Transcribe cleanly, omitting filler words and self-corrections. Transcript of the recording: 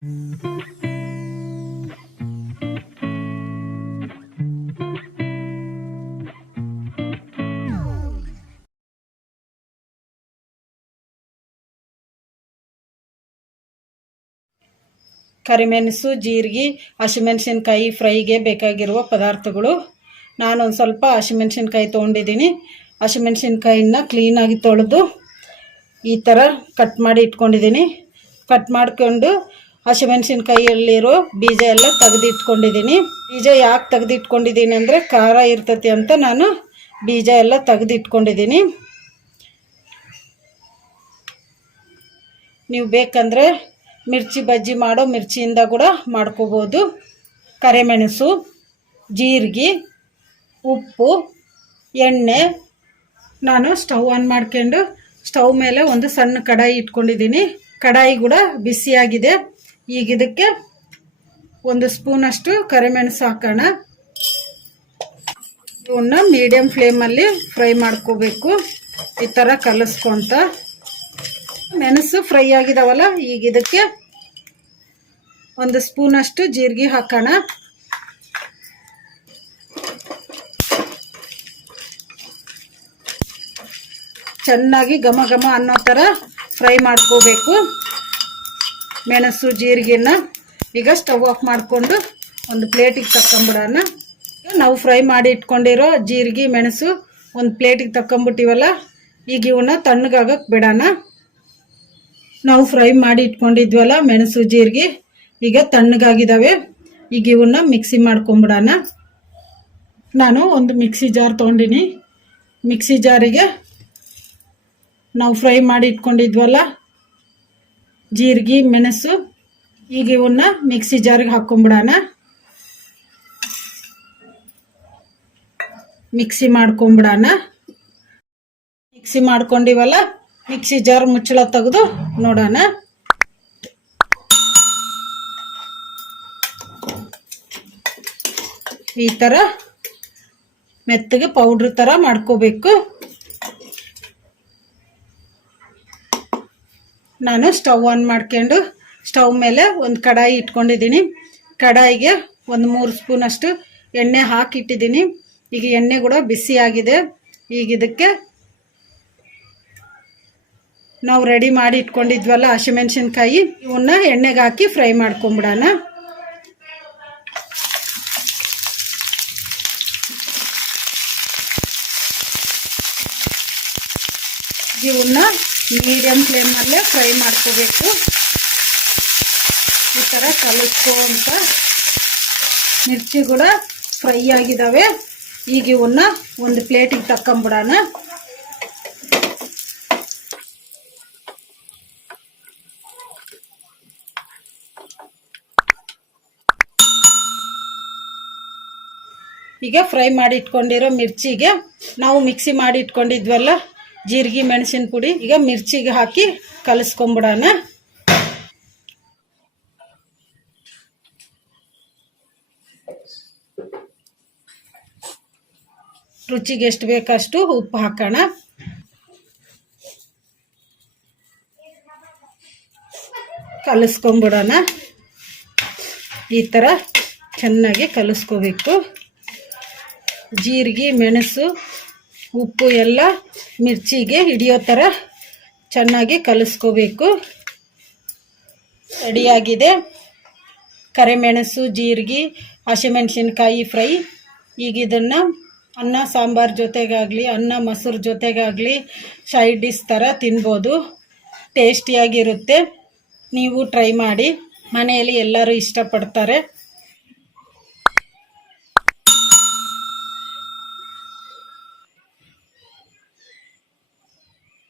ಕರಿಮೆಣಸು, ಜೀರಿಗೆ, ಹಸಿಮೆಣಸಿನ್ಕಾಯಿ ಫ್ರೈಗೆ ಬೇಕಾಗಿರುವ ಪದಾರ್ಥಗಳು. ನಾನೊಂದು ಸ್ವಲ್ಪ ಹಸಿಮೆಣಸಿನ್ಕಾಯಿ ತೊಗೊಂಡಿದ್ದೀನಿ. ಹಸಿಮೆಣಸಿನ್ಕಾಯಿನ ಕ್ಲೀನಾಗಿ ತೊಳೆದು ಈ ಥರ ಕಟ್ ಮಾಡಿ ಇಟ್ಕೊಂಡಿದ್ದೀನಿ. ಕಟ್ ಮಾಡ್ಕೊಂಡು ಹಸಿಮೆಣಸಿನ್ಕಾಯಿಯಲ್ಲಿರೋ ಬೀಜ ಎಲ್ಲ ತೆಗೆದಿಟ್ಕೊಂಡಿದ್ದೀನಿ. ಬೀಜ ಯಾಕೆ ತೆಗೆದಿಟ್ಕೊಂಡಿದ್ದೀನಿ ಅಂದರೆ ಖಾರ ಇರ್ತೈತಿ ಅಂತ ನಾನು ಬೀಜ ಎಲ್ಲ ತೆಗೆದಿಟ್ಕೊಂಡಿದ್ದೀನಿ. ನೀವು ಬೇಕಂದರೆ ಮಿರ್ಚಿ ಬಜ್ಜಿ ಮಾಡೋ ಮಿರ್ಚಿಯಿಂದ ಕೂಡ ಮಾಡ್ಕೋಬೋದು. ಕರಿಮೆಣಸು, ಜೀರಿಗೆ, ಉಪ್ಪು, ಎಣ್ಣೆ. ನಾನು ಸ್ಟವ್ ಆನ್ ಮಾಡ್ಕೊಂಡು ಸ್ಟವ್ ಮೇಲೆ ಒಂದು ಸಣ್ಣ ಕಡಾಯಿ ಇಟ್ಕೊಂಡಿದ್ದೀನಿ. ಕಡಾಯಿ ಕೂಡ ಬಿಸಿಯಾಗಿದೆ. ಈಗ ಇದಕ್ಕೆ 1 ಸ್ಪೂನಷ್ಟು ಕರಿಮೆಣಸು ಹಾಕೋಣ. ಇವನ್ನ ಮೀಡಿಯಂ ಫ್ಲೇಮಲ್ಲಿ ಫ್ರೈ ಮಾಡ್ಕೋಬೇಕು. ಈ ಥರ ಕಲಿಸ್ಕೊಂತ ಮೆಣಸು ಫ್ರೈ ಆಗಿದಾವಲ್ಲ, ಈಗ ಇದಕ್ಕೆ 1 ಸ್ಪೂನಷ್ಟು ಜೀರಿಗೆ ಹಾಕೋಣ. ಚೆನ್ನಾಗಿ ಘಮ ಘಮ ಅನ್ನೋ ಥರ ಫ್ರೈ ಮಾಡ್ಕೋಬೇಕು ಮೆಣಸು ಜೀರಿಗೆನ. ಈಗ ಸ್ಟವ್ ಆಫ್ ಮಾಡಿಕೊಂಡು ಒಂದು ಪ್ಲೇಟಿಗೆ ತಕ್ಕೊಂಬಿಡೋಣ. ನಾವು ಫ್ರೈ ಮಾಡಿ ಇಟ್ಕೊಂಡಿರೋ ಜೀರಿಗೆ ಮೆಣಸು ಒಂದು ಪ್ಲೇಟಿಗೆ ತಕ್ಕೊಂಬಿಟ್ಟಿವಲ್ಲ, ಈಗ ಇವನ್ನ ತಣ್ಣಗಾಗಕ್ಕೆ ಬಿಡೋಣ. ನಾವು ಫ್ರೈ ಮಾಡಿ ಇಟ್ಕೊಂಡಿದ್ವಲ್ಲ ಮೆಣಸು ಜೀರಿಗೆ, ಈಗ ತಣ್ಣಗಾಗಿದ್ದಾವೆ. ಈಗ ಇವನ್ನ ಮಿಕ್ಸಿ ಮಾಡ್ಕೊಂಬಿಡೋಣ. ನಾನು ಒಂದು ಮಿಕ್ಸಿ ಜಾರ್ ತೊಗೊಂಡಿನಿ. ಮಿಕ್ಸಿ ಜಾರಿಗೆ ನಾವು ಫ್ರೈ ಮಾಡಿ ಇಟ್ಕೊಂಡಿದ್ವಲ್ಲ ಜೀರಿಗೆ ಮೆಣಸು, ಈಗ ಇವನ್ನ ಮಿಕ್ಸಿ ಜಾರಿಗೆ ಹಾಕ್ಕೊಂಬಿಡೋಣ. ಮಿಕ್ಸಿ ಮಾಡ್ಕೊಂಬಿಡೋಣ. ಮಿಕ್ಸಿ ಮಾಡ್ಕೊಂಡಿವಲ್ಲ, ಮಿಕ್ಸಿ ಜಾರ್ ಮುಚ್ಚಳ ತೆಗೆದು ನೋಡೋಣ. ಈ ಥರ ಮೆತ್ತಗೆ ಪೌಡ್ರ್ ಥರ ಮಾಡ್ಕೋಬೇಕು. ನಾನು ಸ್ಟವ್ ಆನ್ ಮಾಡ್ಕೊಂಡು ಸ್ಟವ್ ಮೇಲೆ ಒಂದು ಕಡಾಯಿ ಇಟ್ಕೊಂಡಿದ್ದೀನಿ. ಕಡಾಯಿಗೆ 3 ಸ್ಪೂನಷ್ಟು ಎಣ್ಣೆ ಹಾಕಿಟ್ಟಿದ್ದೀನಿ. ಈಗ ಎಣ್ಣೆ ಕೂಡ ಬಿಸಿ ಆಗಿದೆ. ಈಗ ಇದಕ್ಕೆ ನಾವು ರೆಡಿ ಮಾಡಿ ಇಟ್ಕೊಂಡಿದ್ವಲ್ಲ ಹಸಿಮೆಣಸಿನ್ಕಾಯಿ, ಇವನ್ನ ಎಣ್ಣೆಗೆ ಹಾಕಿ ಫ್ರೈ ಮಾಡ್ಕೊಂಬಿಡೋಣ. ಇವನ್ನ ಮೀಡಿಯಂ ಫ್ಲೇಮಲ್ಲೇ ಫ್ರೈ ಮಾಡ್ಕೋಬೇಕು. ಈ ಥರ ಕಲಿಸ್ಕೊಂತ ಮಿರ್ಚಿ ಕೂಡ ಫ್ರೈ ಆಗಿದ್ದಾವೆ. ಈಗ ಇವನ್ನ ಒಂದು ಪ್ಲೇಟಿಗೆ ತಕ್ಕೊಂಬಿಡೋಣ. ಈಗ ಫ್ರೈ ಮಾಡಿ ಇಟ್ಕೊಂಡಿರೋ ಮಿರ್ಚಿಗೆ ನಾವು ಮಿಕ್ಸಿ ಮಾಡಿ ಇಟ್ಕೊಂಡಿದ್ವಲ್ಲ ಜೀರಿಗೆ ಮೆಣಸಿನ ಪುಡಿ, ಈಗ ಮಿರ್ಚಿಗೆ ಹಾಕಿ ಕಲಿಸ್ಕೊಂಬಿಡೋಣ. ರುಚಿಗೆ ಎಷ್ಟು ಬೇಕಷ್ಟು ಉಪ್ಪು ಹಾಕೋಣ. ಕಲಿಸ್ಕೊಂಬಿಡೋಣ. ಈ ಥರ ಚೆನ್ನಾಗಿ ಕಲಿಸ್ಕೋಬೇಕು. ಜೀರಿಗೆ ಮೆಣಸು ಉಪ್ಪು ಎಲ್ಲ ಮಿರ್ಚಿಗೆ ಹಿಡಿಯೋ ಥರ ಚೆನ್ನಾಗಿ ಕಲಿಸ್ಕೋಬೇಕು. ರೆಡಿಯಾಗಿದೆ ಕರಿಮೆಣಸು ಜೀರಿಗೆ ಹಸಿಮೆಣಸಿನ್ಕಾಯಿ ಫ್ರೈ. ಈಗ ಇದನ್ನು ಅನ್ನ ಸಾಂಬಾರು ಜೊತೆಗಾಗಲಿ ಅನ್ನ ಮೊಸರು ಜೊತೆಗಾಗಲಿ ಸೈಡ್ ಡಿಶ್ ಥರ ತಿನ್ಬೋದು. ಟೇಸ್ಟಿಯಾಗಿರುತ್ತೆ. ನೀವು ಟ್ರೈ ಮಾಡಿ, ಮನೆಯಲ್ಲಿ ಎಲ್ಲರೂ ಇಷ್ಟಪಡ್ತಾರೆ.